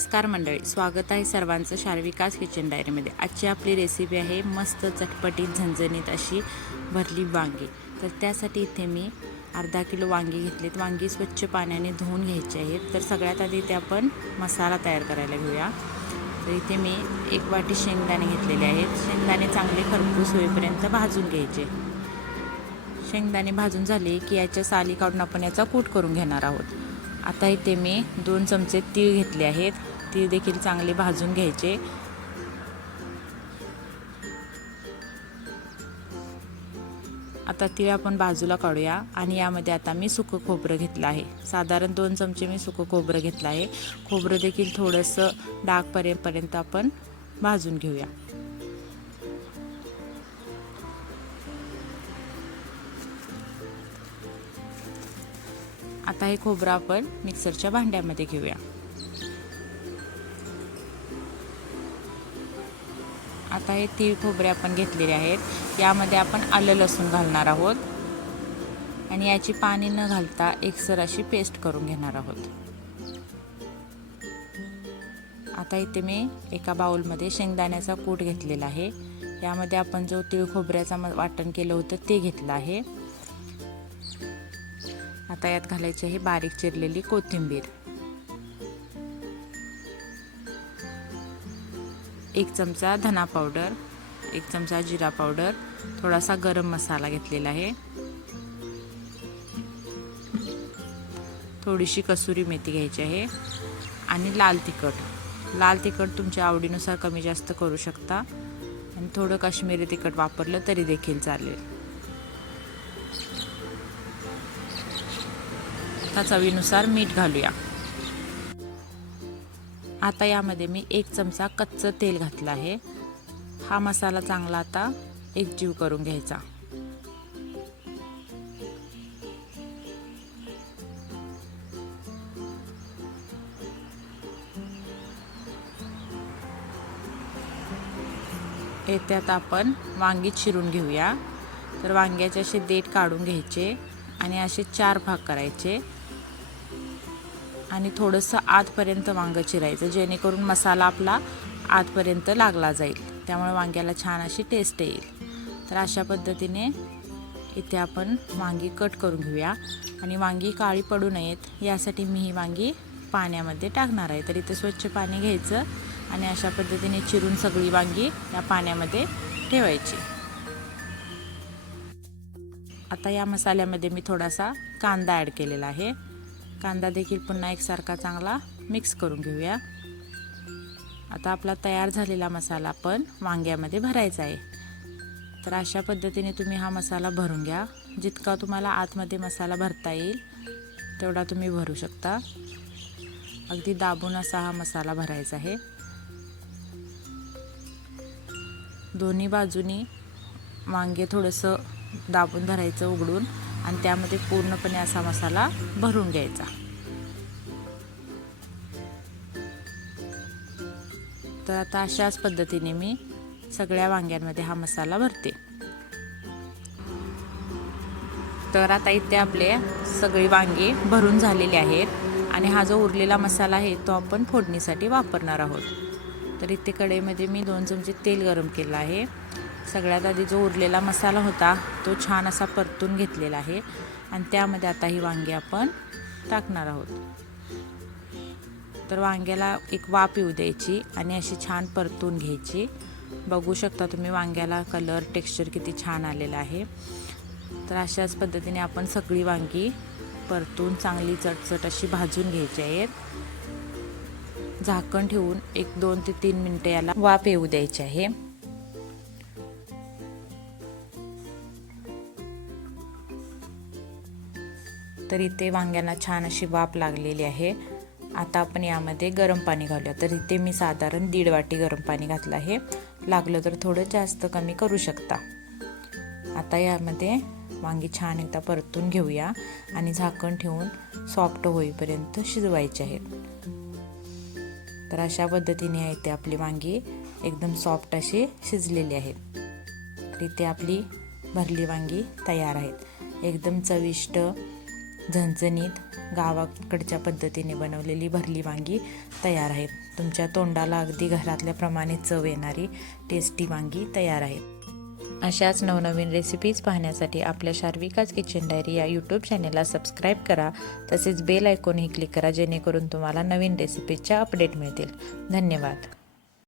नमस्कार मंडळी, स्वागत आहे सर्वांचं शारविकास किचन डायरीमध्ये। आजची आपली रेसिपी आहे मस्त चटपटीत झणझणीत अशी भरली वांगी। तर त्यासाठी इथे मी अर्धा किलो वांगी घेतलीत। वांगी स्वच्छ पाण्याने धुवून घ्यायची आहेत। तर सगळ्यात आधी इथे आपण मसाला तयार करायला घेऊया। तर इथे मी 1 वाटी शेंगदाणे घेतलेले आहेत। शेंगदाणे चांगले खरपूस होईपर्यंत भाजून घ्यायचे। शेंगदाणे भाजून झाले की याच्या साली काढून आपण याचा कूट करून घेणार आहोत। आता इथे मी 2 चमचे तीळ घेतले आहेत। तीळ देखील चांगले भाजून घ्यायचे। आता तीळ आपण बाजूला काढूया आणि यामध्ये आता मी सुकं खोबरं घेतलं आहे। साधारण 2 चमचे मी सुकं खोबरं घेतलं आहे। खोबरं देखील थोडंसं डाग पडेपर्यंत आपण भाजून घेऊया। आता हे खोबरं आपण मिक्सरच्या भांड्यामध्ये घेऊया। आता हे तीळ खोबरे आपण घेतलेले आहेत। यामध्ये आपण आलं लसूण घालणार आहोत आणि याची पाणी न घालता एकसर अशी पेस्ट करून घेणार आहोत। आता इथे मी एका बाउलमध्ये शेंगदाण्याचा कूट घेतलेला आहे। यामध्ये आपण जो तीळ खोबऱ्याचा वाटण केलं होतं ते घेतलं आहे। आता यात घालायची आहे बारीक चिरलेली कोथिंबीर, 1 चमचा धना पावडर, 1 चमचा जिरा पावडर, थोडासा गरम मसाला घेतलेला आहे, थोडीशी कसुरी मेथी घ्यायची आहे आणि लाल तिखट तुमच्या आवडीनुसार कमी जास्त करू शकता आणि थोडं काश्मीरी तिखट वापरलं तरी देखील चालेल। आता चवीनुसार मीठ घालूया। आता यामध्ये मी 1 चमचा कच्चं तेल घातलं आहे। हा मसाला चांगला आता एकजीव करून घ्यायचा। येथे आता आपण वांगी चिरून घेऊया। तर वांग्याचे असे देठ काढून घ्यायचे आणि असे 4 भाग करायचे आणि थोडंसं आतपर्यंत वांगं चिरायचं, जेणेकरून मसाला आपला आतपर्यंत लागला जाईल, त्यामुळे वांग्याला छान अशी टेस्ट येईल। तर अशा पद्धतीने इथे आपण वांगी कट करून घेऊया आणि वांगी काळी पडू नयेत यासाठी मी ही वांगी पाण्यामध्ये टाकणार आहे। तर इथे स्वच्छ पाणी घ्यायचं आणि अशा पद्धतीने चिरून सगळी वांगी या पाण्यामध्ये ठेवायची। आता या मसाल्यामध्ये मी थोडासा कांदा ॲड केलेला आहे। कांदा देखील पुन्हा एकसारखा चांगला मिक्स करून घेऊया। आता आपला तयार झालेला मसाला आपण वांग्यामध्ये भरायचा आहे। तर अशा पद्धतीने तुम्ही हा मसाला भरून घ्या। जितका तुम्हाला आतमध्ये मसाला भरता येईल तेवढा तुम्ही भरू शकता। अगदी दाबून असा हा मसाला भरायचा आहे। दोन्ही बाजूनी वांगे थोडंसं दाबून धरायचं उघडून आणि त्यामध्ये पूर्णपणे असा मसाला भरून घ्यायचा। तर आता अशाच पद्धतीने मी सगळ्या वांग्यांमध्ये हा मसाला भरते। तर आता इथे आपले सगळी वांगी भरून झालेली आहेत आणि हा जो उरलेला मसाला आहे तो आपण फोडणीसाठी वापरणार आहोत। तर इथे कढईमध्ये मी 2 चमचे तेल गरम केलं आहे। सगळ्यात आधी जो उरलेला मसाला होता तो छान असा परतून घेतलेला आहे आणि त्यामध्ये आता ही वांगी आपण टाकणार आहोत। तर वांग्याला एक वाफ येऊ द्यायची आणि अशी छान परतून घ्यायची। बघू शकता तुम्ही वांग्याला कलर टेक्स्चर किती छान आलेलं आहे। तर अशाच पद्धतीने आपण सगळी वांगी परतून चांगली चटचट अशी भाजून घ्यायची आहेत। झाकण ठेवून 2 ते 3 मिनिटे याला वाफ येऊ द्यायची आहे। तर इथे वांग्यांना छान अशी वाफ लागलेली आहे। आता आपण यामध्ये गरम पाणी घालूया। तर इथे मी साधारण 1.5 वाटी गरम पाणी घातलं आहे। लागलं तर थोडं जास्त कमी करू शकता। आता यामध्ये वांगी छान एकदा परतून घेऊया आणि झाकण ठेवून सॉफ्ट होईपर्यंत शिजवायचे आहेत। तर अशा पद्धतीने इथे आपली वांगी एकदम सॉफ्ट अशी शिजलेली आहेत। तर इथे आपली भरली वांगी तयार आहेत। एकदम चविष्ट झणझणीत गावाकडच्या पद्धतीने बनवलेली भरली वांगी तयार आहेत. तुमच्या तोंडाला अगदी घरातल्याप्रमाणे चव येणारी टेस्टी वांगी तयार आहेत. अशाच नवनवीन रेसिपीज पाहण्यासाठी आपल्या शार्विकाज किचन डायरी या यूट्यूब चॅनेलला सबस्क्राईब करा. तसेच बेल आयकॉनही क्लिक करा, जेणेकरून तुम्हाला नवीन रेसिपीजच्या अपडेट मिळतील. धन्यवाद.